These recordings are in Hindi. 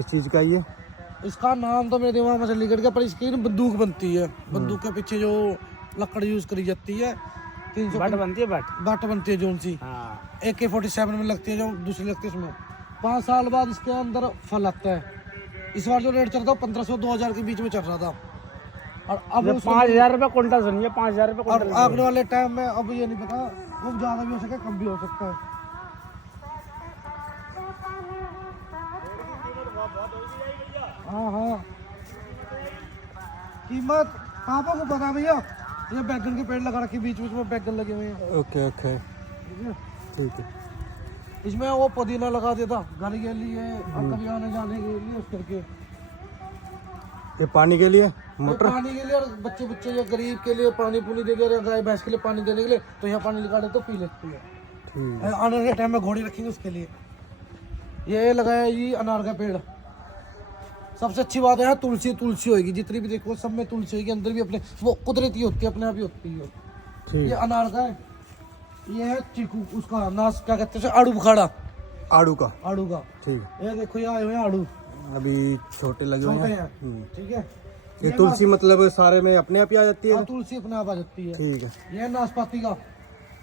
किस चीज़ का ये? इसका नाम तो मेरे दिमाग में से निकल गया, पर इसकी बंदूक बनती है। बंदूक के पीछे जो लकड़ यूज करी जाती है, 300 बट बनती है बट बनती है जोन सी। हाँ। AK-47 में लगती है, जो दूसरी लगती है उसमें। 5 साल बाद इसके अंदर फल आता है। इस बार जो रेट चल रहा था 1500-2000 के बीच में चल रहा था, और अब 5000 रुपये क्विंटल सुनिए, 5000 रुपये और क्विंटल। आने वाले टाइम में अब ये नहीं पता, वो ज्यादा भी हो सकता है, कम भी हो सकता है। हाँ हाँ, कीमत पापा को पता भैया। ये बैगन के पेड़ लगा रखे, बीच बीच में बैगन लगे हुए हैं। ओके ओके, ठीक है। इसमें वो पुदीना लगा देता घर के लिए और कभी आने जाने के लिए, उस करके। ये पानी के लिए ये मोटर? पानी के लिए, और बच्चे बच्चे या गरीब के लिए पानी पुनी दे दे, गाय भैंस के लिए पानी देने के लिए, तो यहाँ पानी निकाले तो पी लेती है। ठीक है। आने के टाइम में घोड़ी रखेंगे उसके लिए। ये लगाया ये अनार का पेड़। सबसे अच्छी बात है तुलसी, तुलसी होगी जितनी भी देखो सब में तुलसी होगी, अंदर भी अपने वो कुदरती होती है, अपने आप ही होती है। ये ठीक। अनार का है, ये है चीकू, उसका नाश क्या कहते हैं, आड़ू बुखाड़ा, आड़ू का? आड़ू का। ठीक है। ये देखो ये आए हुए हैं आड़ू, अभी छोटे लगे हुए छोटे हैं। हैं, ठीक है। ये तुलसी मतलब सारे में अपने आप ही आ जाती है? हाँ, तुलसी अपने आप आ जाती है। ठीक है। ये नाशपाती का,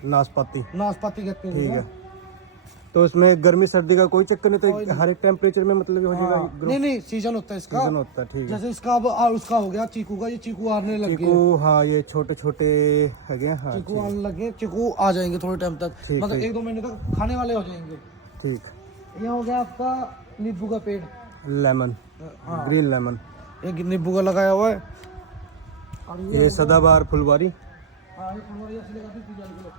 नाशपाती? नाशपाती कहते हैं। ठीक है। तो इसमें गर्मी सर्दी का कोई चक्कर नहीं, तो हर एक टेम्परेचर में मतलब हो जाएगा? हाँ, नहीं नहीं, सीजन होता है इसका। सीजन होता है, ठीक है। जैसे इसका अब उसका हो गया चीकू का, ये चीकू आने लग गए। चीकू, हाँ ये छोटे छोटे है। हाँ चीकू आने लगे, चीकू आ जाएंगे थोड़े टाइम तक, ठीक, मतलब ठीक। 1-2 महीने तक खाने वाले हो जाएंगे। ठीक। ये हो गया आपका नींबू का पेड़। लेमन, हाँ, ग्रीन लेमन। ये नींबू का लगाया हुआ है। और ये सदाबहार फुलवारी। हाँ, ये फुलवारी ऐसे लगाती थी जाल के लिए।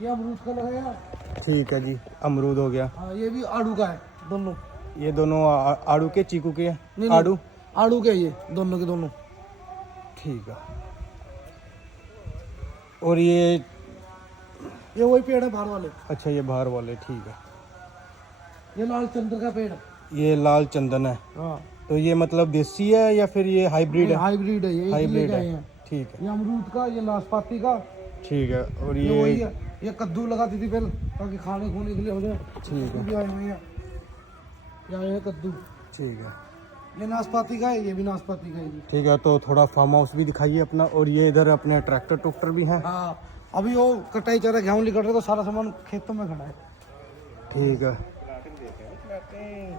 ये अमरूद का लगाया। ठीक है जी, अमरूद हो गया। हाँ, ये भी आड़ू का है दोनों। ये दोनों आड़ू के, चीकू के? नहीं, आड़ू, आड़ू के, ये दोनों के दोनों। ठीक है। और ये वही पेड़ है बाहर वाले। अच्छा, ये बाहर वाले, ठीक है। ये लाल चंद्र का पेड़। ये लाल चंदन है। हाँ, तो ये मतलब देसी है या फिर ये हाइब्रिड है? हाइब्रिड है, ये हाइब्रिड लेके आए है, हैं। ठीक है। ये अमरूद का, ये नाशपाती का, ठीक है। और ये वही ये है। ये कद्दू लगाती थी पहले ताकि खाने खूने के लिए हो जाए। ठीक है। भी आए हुए हैं, ये आए हैं कद्दू। ठीक है, ये नाशपाती का है, ये भी नाशपाती का है जी। ठीक है। तो थोड़ा फार्म हाउस भी दिखाइए अपना। और ये इधर अपने ट्रैक्टर टुक्टर भी हैं? हाँ, अभी वो कटाई चल रहा है, गेहूँ निकल रहे, तो सारा सामान खेतों में खड़ा है। ठीक है।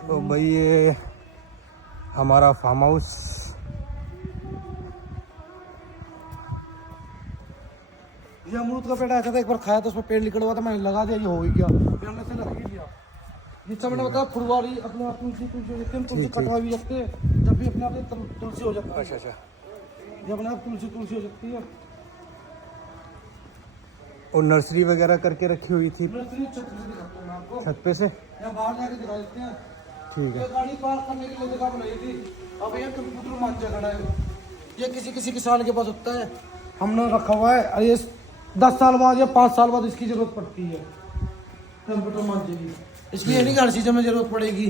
तो भाई ये हमारा फार्म हाउस। ये अमरूद का पेड़ ऐसा था, एक बार खाया तो उसमें पेड़ निकल हुआ था, मैंने लगा दिया, ये हो ही गया, फिर हमने से लगा ही लिया। जिससे मैंने बताया फुलवारी अपने आप तुलसी तुलसी हो जाती है, तुलसी कटवा भी सकते हैं जब भी अपने आप तुलसी हो जाती है। अच्छा अच्छा। ये अपने आप तुलसी तुलसी हो सकती है। और नर्सरी वगैरह करके रखी हुई थी नर्सरी छत से दिखाता हूँ मैं आपको, छत पे से? या बाहर जाके दिखा देते हैं। ठीक ये है। गाड़ी पार्क करने के लिए जगह बनाई थी, अब ये कंप्यूटर मांझा खड़ा है। ये किसी किसी किसान के पास होता है, हमने रखा हुआ है। और ये 10 साल बाद या 5 साल बाद इसकी जरूरत पड़ती है, कंप्यूटर मांझे की। इसलिए नहीं कि हर सीजन में जरूरत पड़ेगी,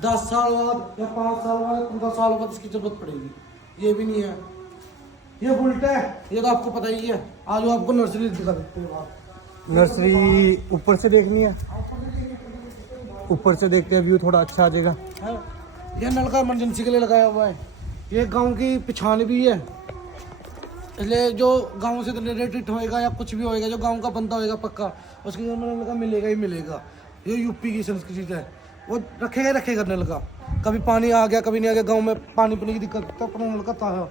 10 साल बाद या 5 साल बाद, 15 साल बाद इसकी जरूरत पड़ेगी। ये भी नहीं है, ये उल्टा है, ये तो आपको पता ही है। आज आपको नर्सरी दिखा देते हैं। नर्सरी ऊपर से देखनी है? ऊपर से देखते हैं, व्यू थोड़ा अच्छा आ जाएगा। ये नलका इमरजेंसी के लिए लगाया हुआ है। ये गांव की पिछान भी है, इसलिए जो गांव से रिलेटेड होएगा या कुछ भी होएगा, जो गांव का बंदा होएगा पक्का, उसके घर में नलका मिलेगा ही मिलेगा। ये यूपी की संस्कृति है, वो रखेगा नलका। कभी पानी आ गया, कभी नहीं आ गया, गांव में पानी पीने की दिक्कत तो अपना नलका था।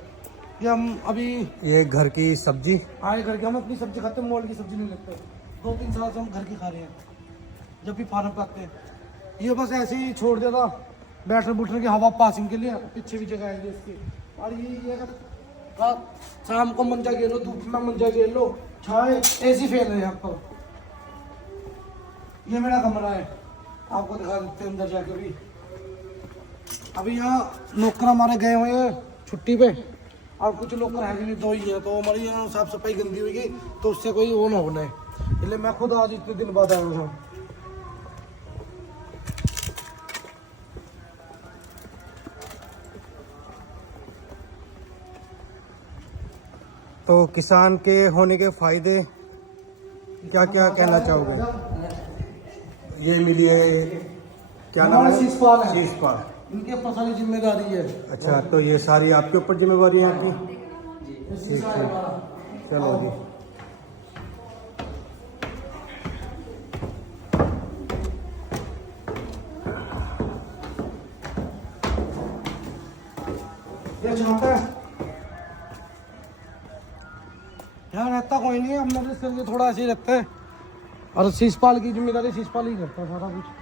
ये हम अभी ये घर की सब्जी आए करके हम अपनी सब्जी खाते हैं, मॉल की सब्जी नहीं लगता। 2-3 साल से हम घर की खा रहे हैं, जब भी फार्म पे आते हैं। ये बस ऐसे ही छोड़ दिया था बैठने बुठने की हवा पासिंग के लिए, पीछे भी जगह है इसकी। और ये रात शाम को मंजा गिर लो, धूप में मंजा गिर लो, छाए ऐसी फेल है यहाँ पर। ये मेरा कमरा है, आपको दिखा देते हैं अंदर जाके भी। अभी यहाँ नौकर हमारे गए हुए हैं छुट्टी पे, और कुछ नौकर है भी नहीं, 2 ही है। तो हमारी यहाँ साफ सफाई गंदी हुई तो उससे कोई वो ना होना है, इसलिए मैं खुद आज इतने दिन बाद आया हूँ। तो किसान के होने के फायदे क्या क्या कहना चाहोगे? ये मिली है, क्या नाम है? शीशपाल है। शीशपाल। इनके ऊपर सारी जिम्मेदारी है। अच्छा, तो ये सारी आपके ऊपर जिम्मेवारी है आपकी? ये ठीक शीशा है है, हमारा। चलो जी। ये छाता है, यहाँ रहता कोई नहीं है, हम नोटिस करके थोड़ा ऐसे ही रहता है। और शीशपाल की जिम्मेदारी शीशपाल ही करता है सारा कुछ।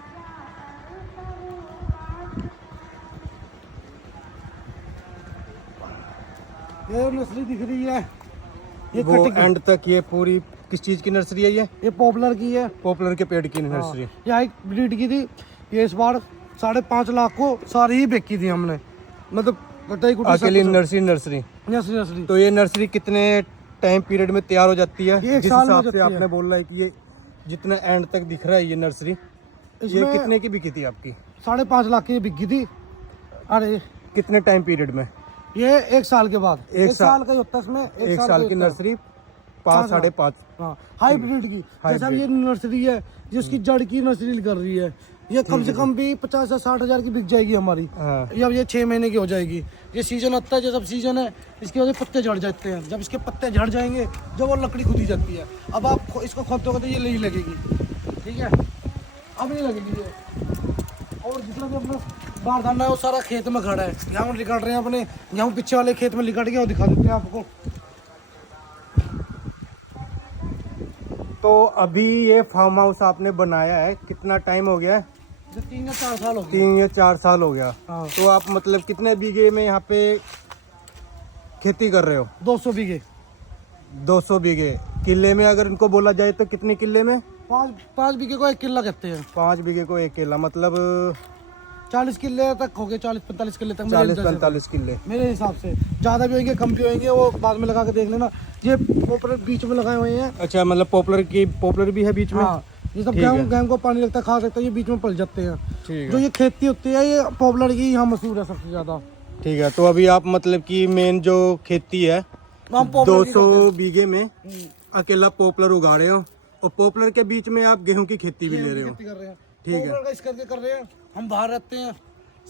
ये नर्सरी दिख रही है, ये वो कटिंग, एंड तक ये पूरी किस चीज की नर्सरी है ये पॉपुलर की है। पॉपुलर के पेड़ की नर्सरी। हाँ, यहाँ एक ब्रीड की थी, ये इस बार 5.5 लाख को सारी ही बेची थी हमने, मतलब कटाई कुटाई सब अकेली कुछ। नर्सरी। नर्सरी तो ये नर्सरी कितने टाइम पीरियड में तैयार हो जाती है? ये एक जिस साल में हो हिसाब से जाती है। आपने बोल रहा है कि ये जितना एंड तक दिख रहा है ये नर्सरी, ये इसमें कितने की बिकी थी आपकी? 5.5 लाख की बिकी थी। अरे कितने टाइम पीरियड में? ये 1 साल के बाद, एक 1 साल का ही होता है इसमें, एक साल की नर्सरी 5-5.5। हाँ, हाइब्रिड की। जैसा ये नर्सरी है जिसकी जड़ की नर्सरी कर रही है, ये कम से कम भी 50 से 60 हजार की बिक जाएगी हमारी। हाँ। जब ये 6 महीने की हो जाएगी, ये सीजन आता है, जब सीजन है इसके वजह पत्ते झड़ जाते हैं। जब इसके पत्ते झड़ जाएंगे, जब वो लकड़ी खुदी जाती है, अब आप इसको खोदोगे तो ये नहीं लगेगी, ठीक है, अब नहीं लगेगी ये। और जितना भी अपना बारदाना है वो सारा खेत में खड़ा है, गेहूँ लिकाट रहे हैं अपने, गेहूँ पीछे वाले खेत में लिकाट गया, वो दिखा देते हैं आपको। तो अभी ये फार्म हाउस आपने बनाया है, कितना टाइम हो गया है? 3 या 4 साल हो गए। 3 या 4 साल हो गया। हाँ। तो आप मतलब कितने बीघे में यहाँ पे खेती कर रहे हो? 200 बीघे। 200 बीघे। किले में अगर इनको बोला जाए तो कितने किले में? 5 बीघे को 1 किला कहते हैं। 5 बीघे को 1 किला, मतलब 40 किले तक हो गए, 40-45 किले तक मेरे 40-45 किले। मेरे हिसाब से। ज़्यादा भी होंगे कम भी होंगे, वो बाद में लगा के देख लेना। ये पॉपुलर बीच में लगाए हुए हैं। अच्छा, मतलब पॉपुलर भी है बीच में? हाँ, ये सब ठीक है। गेहूँ को पानी लगता है, खा सकता है, ये बीच में पल जाते हैं। ठीक जो है, ये खेती होती है ये पॉपुलर की यहाँ मशहूर है सबसे ज़्यादा। ठीक है। तो अभी आप मतलब कि मेन जो खेती है हम पॉपुलर की 200 बीघे में करते हैं। अकेला पॉपुलर उगा रहे हो, और पॉपुलर के बीच में आप गेहूं की खेती भी ले रहे हो। खेती कर रहे हैं, ठीक है। पॉपुलर का इस करके कर रहे हैं। हम बाहर रहते हैं,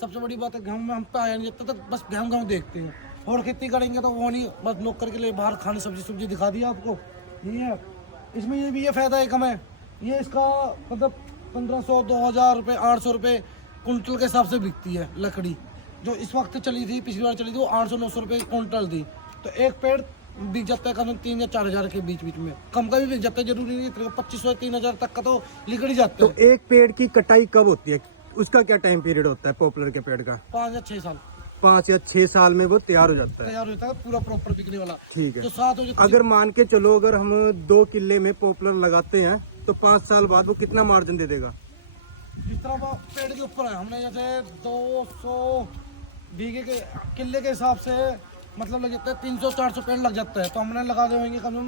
सबसे बड़ी बात है गेहूँ में हम पे आया नहीं जाता, तो बस गेहूँ देखते हैं। और खेती करेंगे तो वो नहीं, बस नौकर के लिए बाहर खाने सब्जी दिखा दिया आपको, नहीं है। इसमें ये भी ये फायदा है हमें, ये इसका मतलब 1500, 2000 रुपये, 800 रुपये कुंटल के हिसाब से बिकती है लकड़ी। जो इस वक्त चली थी, पिछली बार चली थी, वो 800-900 रुपये कुंटल थी। तो एक पेड़ बिक जाता है कम 3 या 4 हजार के बीच में, कम का भी बिक जाता है, जरूरी नहीं 2500 या 3000 तक का तो लिकड़ ही जाता तो है। एक पेड़ की कटाई कब होती है? उसका क्या टाइम पीरियड होता है पॉपुलर के पेड़ का? 5 या 6 साल 5 या 6 साल में वो तैयार हो जाता है। तैयार होता है, पूरा प्रॉपर बिकने वाला। ठीक है। तो 7 हो जाता है। अगर मान के चलो, अगर हम 2 किले में पॉपुलर लगाते हैं तो 5 साल बाद वो कितना मार्जिन दे देगा? जिस तरह वो पेड़ के ऊपर है, हमने जैसे 200 बीघे के किले के हिसाब से मतलब लग जाता है 300-400 पेड़ लग जाता है। तो हमने लगा दे होंगे कम से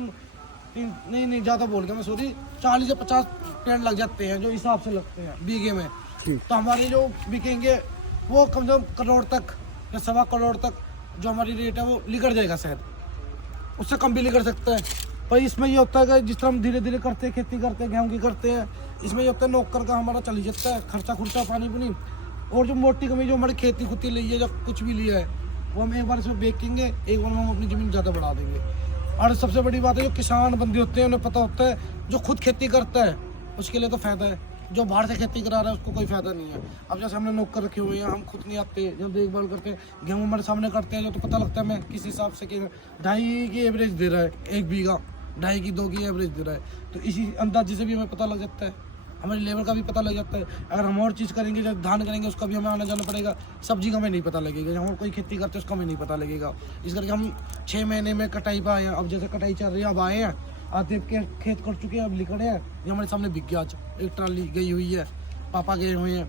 कम नहीं ज़्यादा बोल गया मैं, सॉरी, 40 या 50 पेड़ लग जाते हैं जो हिसाब से लगते हैं बीघे में। ठीक। तो हमारे जो बिकेंगे वो कम से कम करोड़ तक या 1.25 करोड़ तक जो हमारी रेट है वो लिकड़ जाएगा शायद, उससे कम भी लिकड़ सकता है। पर इसमें ये होता है कि जिस तरह हम धीरे धीरे करते हैं, खेती करते हैं, गेहूँ की करते हैं, इसमें ये होता है नौकर का हमारा चल ही जाता है, खर्चा खुर्चा पानी पुनी। और जो मोटी कमी जो हमारी खेती खुती ली है, जब कुछ भी लिया है, वो हम एक बार इसमें बेचेंगे, एक बार में हम अपनी ज़मीन ज़्यादा बढ़ा देंगे। और सबसे बड़ी बात है जो किसान बंदे होते हैं उन्हें पता होता है, जो खुद खेती करता है उसके लिए तो फ़ायदा है, जो बाहर से खेती करा रहा है उसको कोई फ़ायदा नहीं है। अब जैसे हमने नौकर रखे हुए हैं, हम खुद नहीं आते, जब देखभाल करते हैं, गेहूँ हमारे सामने करते हैं, जो तो पता लगता है मैं किस हिसाब से कि 2.5 की एवरेज दे रहा है 1 बीघा, 2.5 की 2 की एवरेज दे रहा है। तो इसी अंदाजे से भी हमें पता लग जाता है, हमारी लेबर का भी पता लग जाता है। अगर हम और चीज़ करेंगे, जब धान करेंगे उसका भी हमें आना जाना पड़ेगा, सब्जी का हमें नहीं पता लगेगा, जब हम कोई खेती करते हैं उसका हमें नहीं पता लगेगा। इस करके हम 6 महीने में कटाई पर आए हैं। अब जैसे कटाई चल रही है, अब आए हैं, आते के खेत कर चुके हैं, अब लिखड़े हैं, ये हमारे सामने बिक गया। आज एक ट्राली गई हुई है, पापा गए हुए हैं।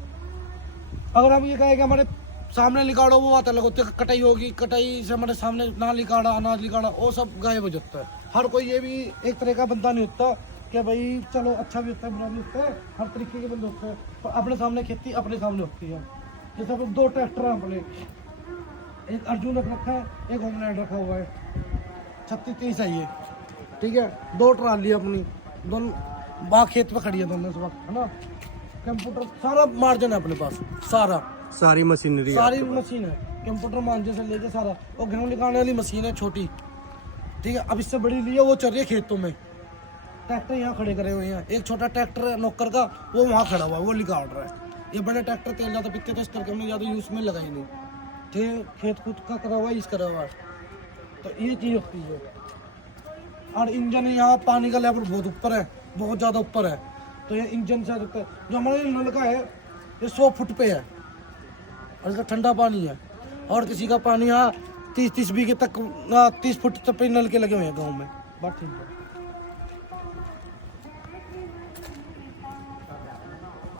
अगर हम ये कहें कि हमारे सामने लिकाड़ो, वो आता लगता है कटाई होगी, कटाई से हमारे सामने ना लिकाड़ा, अनाज लिकाड़ा, वो सब गायब हो जाता है। हर कोई ये भी एक तरह का बंदा नहीं होता कि भाई चलो अच्छा भी होता है बुरा भी होता है, हर तरीके के बंदे होते हैं। पर अपने सामने खेती अपने सामने होती है। जैसे अब 2 ट्रैक्टर हैं अपने, एक अर्जुन रखा है, एक होमलैंड रखा हुआ है, 36-30 आई है, ठीक है। 2 ट्राली अपनी, दोनों बाग खेत पे खड़ी है दोनों इस वक्त, है ना। कंप्यूटर सारा मार्जिन है अपने पास, सारा सारी मशीनरी है सारी आपके पास। मशीन है, कंप्यूटर मांझे से लेके सारा। और गेहूं निकालने वाली मशीन है छोटी, ठीक है। अब इससे बड़ी ली है, वो चल रही है खेतों में। ट्रैक्टर यहाँ खड़े करे हुए हैं, एक छोटा ट्रैक्टर है नौकर का, वो वहाँ खड़ा हुआ है, वो निकाल रहा है। ये बड़े ट्रैक्टर तेल ज़्यादा पीते तो इस करके हमने ज़्यादा यूज़ में लगाई नहीं, ठीक है। खेत खुद का करा हुआ है, इस करा हुआ है, तो ये चीज़ होती है। और इंजन यहाँ पानी का लेवल बहुत ऊपर है, बहुत ज़्यादा ऊपर है, तो ये इंजन से जो हमारे नल का है ये 100 फुट पे है, और इसका ठंडा पानी है। और किसी का पानी यहाँ 30-30 बीघे तक 30 फुट तक पे नल के लगे हुए हैं गाँव में। बात ठीक है।